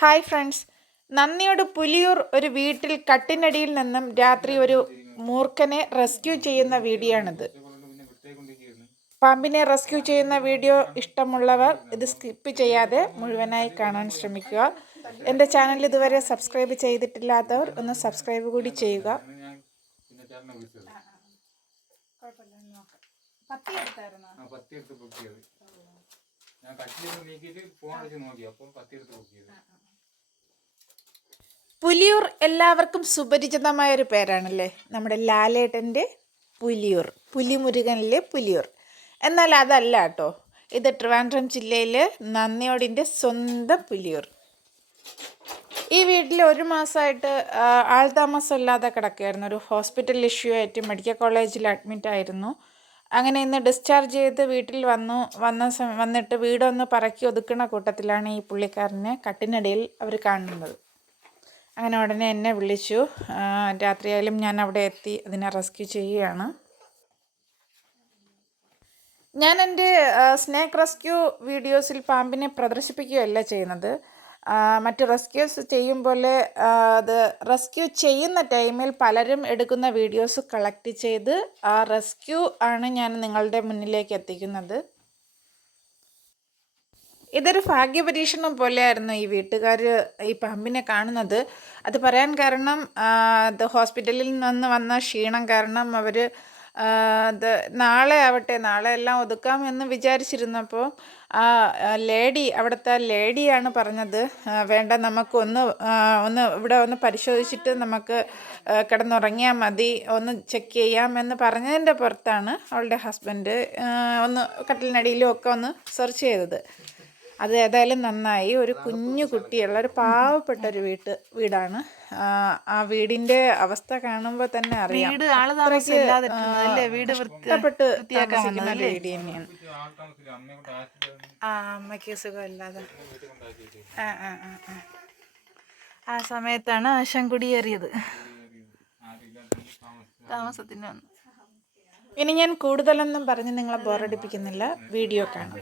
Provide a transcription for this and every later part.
Hi friends. നന്ദിയോട് പുലിയൂർ ഒരു വീട്ടിൽ കട്ടിനടിയിൽ നിന്നും രാത്രി ഒരു മൂർഖനെ റെസ്ക്യൂ ചെയ്യുന്ന വീഡിയോ ആണിത് പാമ്പിനെ റെസ്ക്യൂ ചെയ്യുന്ന വീഡിയോ ഇഷ്ടമുള്ളവർ ഇത് സ്കിപ്പ് ചെയ്യാതെ മുഴുവനായി കാണാൻ ശ്രമിക്കുക. എന്റെ ചാനൽ ഇതുവരെ സബ്സ്ക്രൈബ് ചെയ്തിട്ടില്ലാത്തവർ ഒന്ന് സബ്സ്ക്രൈബ് കൂടി ചെയ്യുക. ഞാൻ കട്ടിലേക്ക് നീക്കിയിട്ട് ഫോൺ അടിച്ച് നോക്കി. അപ്പം പത്തി നോക്കിയത് പുലിയൂർ എല്ലാവർക്കും സുപരിചിതമായ ഒരു പേരാണല്ലേ? നമ്മുടെ ലാലേട്ടന്റെ പുലിയൂർ പുലിമുരുകനിലെ പുലിയൂർ. എന്നാൽ അതല്ല കേട്ടോ. ഇത് ട്രിവാൻഡ്രം ജില്ലയിലെ നന്ദിയോടിന്റെ സ്വന്തം പുലിയൂർ. ഈ വീട്ടിൽ ഒരു മാസമായിട്ട് ആൾതാമസമില്ലാതെ കിടക്കുകയായിരുന്നു. ഒരു ഹോസ്പിറ്റൽ ഇഷ്യൂ ആയിട്ട് മെഡിക്കൽ കോളേജിൽ അഡ്മിറ്റ് ആയിരുന്നു. അങ്ങനെ ഇന്ന് ഡിസ്ചാർജ് ചെയ്ത് വീട്ടിൽ വന്നു. വന്ന വന്നിട്ട് വീടൊന്ന് പറക്കി ഒതുക്കുന്ന കൂട്ടത്തിലാണ് ഈ പുള്ളിക്കാരനെ കട്ടിനടിയിൽ അവർ കാണുന്നത്. അങ്ങനെ ഉടനെ എന്നെ വിളിച്ചു. രാത്രിയായാലും ഞാൻ അവിടെ എത്തി അതിനെ റെസ്ക്യൂ ചെയ്യുകയാണ്. ഞാൻ എന്റെ സ്നേക്ക് റെസ്ക്യൂ വീഡിയോസിൽ പാമ്പിനെ പ്രദർശിപ്പിക്കുകയല്ല ചെയ്യുന്നത്. മറ്റ് റെസ്ക്യൂസ് ചെയ്യുമ്പോൾ അത് റെസ്ക്യൂ ചെയ്യുന്ന ടൈമിൽ പലരും എടുക്കുന്ന വീഡിയോസ് കളക്ട് ചെയ്ത് ആ റെസ്ക്യൂ ആണ് ഞാൻ നിങ്ങളുടെ മുന്നിലേക്ക് എത്തിക്കുന്നത്. ഇതൊരു ഭാഗ്യപരീക്ഷണം പോലെയായിരുന്നു ഈ വീട്ടുകാർ ഈ പാമ്പിനെ കാണുന്നത്. അത് പറയാൻ കാരണം അത് ഹോസ്പിറ്റലിൽ നിന്ന് വന്ന ക്ഷീണം കാരണം അവർ അത് നാളെ ആവട്ടെ നാളെ എല്ലാം ഒതുക്കാമെന്ന് വിചാരിച്ചിരുന്നപ്പോൾ ആ ലേഡി അവിടുത്തെ ലേഡിയാണ് പറഞ്ഞത്. വേണ്ട നമുക്കൊന്ന് ഒന്ന് ഇവിടെ ഒന്ന് പരിശോധിച്ചിട്ട് നമുക്ക് കിടന്നുറങ്ങിയാൽ മതി ഒന്ന് ചെക്ക് ചെയ്യാം എന്ന് പറഞ്ഞതിന്റെ പുറത്താണ് അവളുടെ ഹസ്ബൻഡ് ഒന്ന് കട്ടിലിനടിയിലും ഒക്കെ ഒന്ന് സെർച്ച് ചെയ്തത്. അത് ഏതായാലും നന്നായി. ഒരു കുഞ്ഞു കുട്ടിയുള്ള ഒരു പാവപ്പെട്ട ഒരു വീട്ട് വീടാണ്. ആ, വീടിന്റെ അവസ്ഥ കാണുമ്പോൾ തന്നെ അറിയാം. വീട്? വീട് താമസിക്കുന്ന ഒരു തന്നെയാണ്. ആ അമ്മയ്ക്ക് സുഖമില്ലാതെ. ആ ആ ആ ആ. ആ സമയത്താണ് ആശങ്കുടി കുടിയേറിയത് താമസത്തിന് വന്നു. ഇനി ഞാൻ കൂടുതലൊന്നും പറഞ്ഞ് നിങ്ങളെ ബോറടിപ്പിക്കുന്നില്ല. വീഡിയോ കാണാം.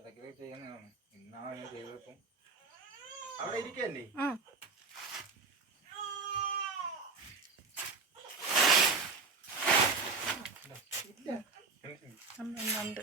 ഇടയ്ക്കിടയ്ക്ക് ചെയ്യുന്നതാണ് ഇന്നാണ് ചെയ്തപ്പം അവിടെ. ഉണ്ട്,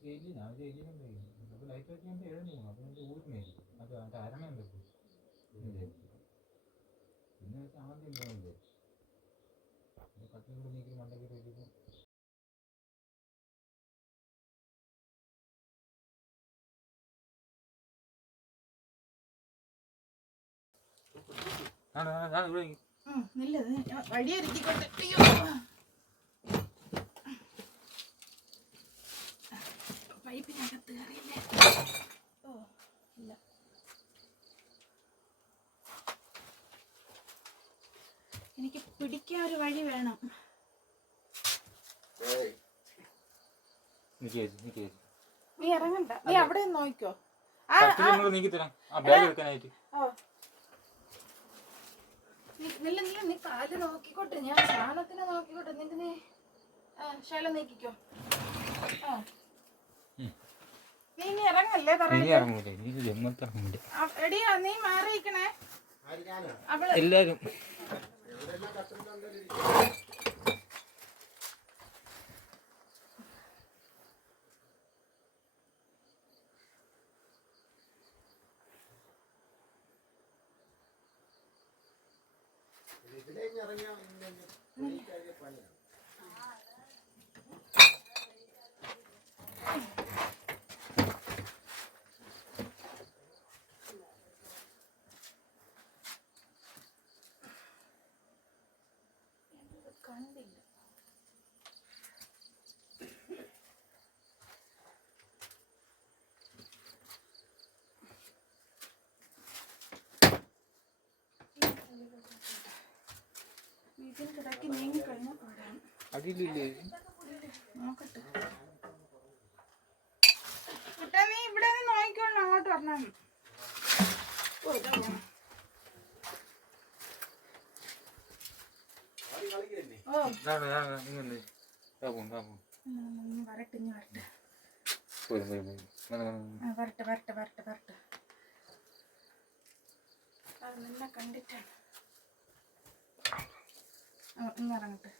ജയിലിൽ ഞാൻ ജയിലിലുണ്ടായി അപ്പോൾ ലൈറ്റ് വെച്ച് എഴുതി അപ്പോൾ എന്റെ ഊരിനെ അത് അരണയുണ്ട് ഇപ്പോൾ പിന്നെ ആദ്യം ഉണ്ടാവില്ലേ കട്ടിലൂടെ നീക്കി മണ്ടയ്ക്ക് വെച്ചിട്ട് ആണ് ആണ് ആണ് ഇവിടെ നിക്ക്. ഉം, നില്ല്, ഇത് ഞാൻ വഴിയൊരുക്കിക്കൊണ്ട് അയ്യോ പൈപ്പിനകത്ത് കയറിയില്ലേ? ഓ ഇല്ല. എനിക്ക് പിടിക്കാൻ ഒരു വഴി വേണം. നീ ഇറങ്ങണ്ട. നീ അവിടെ നിന്ന് നോക്കിക്കോ. നീ- കാൽ നോക്കിക്കോട്ടെ. ഞാൻ സാധനത്തിനെ നോക്കിക്കോട്ടെ. നിന്റെ നീ ശല നീക്കിക്കോ. ആ. ഇനി ഇറങ്ങല്ലേ ഇനി തറയിൽ ഇറങ്ങൂല ഇനി ജമ്മത്ത് ഇറങ്ങൂല എടിയാ നീ എല്ലാരും ഇതിലേക്ക് ഇറങ്ങിയാൽ പുള്ളിക്കാരിയെ പണിയാണ് അതിലില്ലേ? നോക്കട്ടെ. കുട്ടാ നീ ഇവിടെ നിന്ന് നോക്കിക്കോളൂ അങ്ങോട്ട് പറഞ്ഞാൽ വരട്ടെ ഇനി വരട്ടെ. വരട്ടെ വരട്ടെ വരട്ടെ വരട്ടെ. അത് നിന്നെ കണ്ടിട്ടാണ്. ഇറങ്ങട്ടെ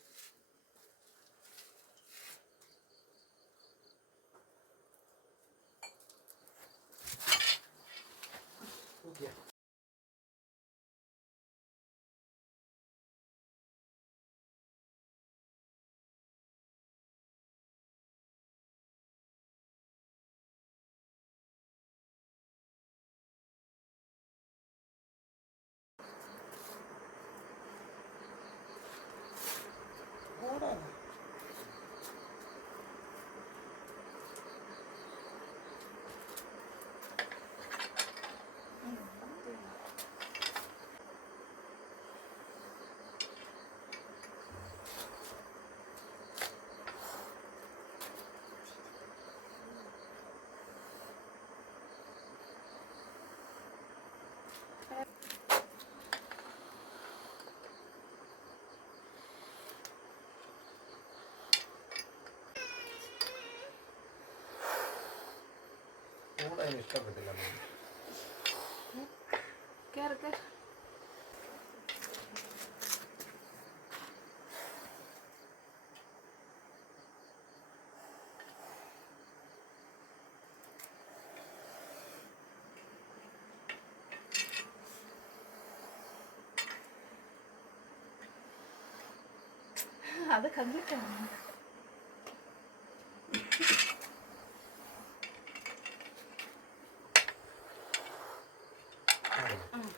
കൂടെ അതിന് ഇഷ്ടപ്പെട്ടില്ല അത് കണ്ടിട്ടാണ്. Mm.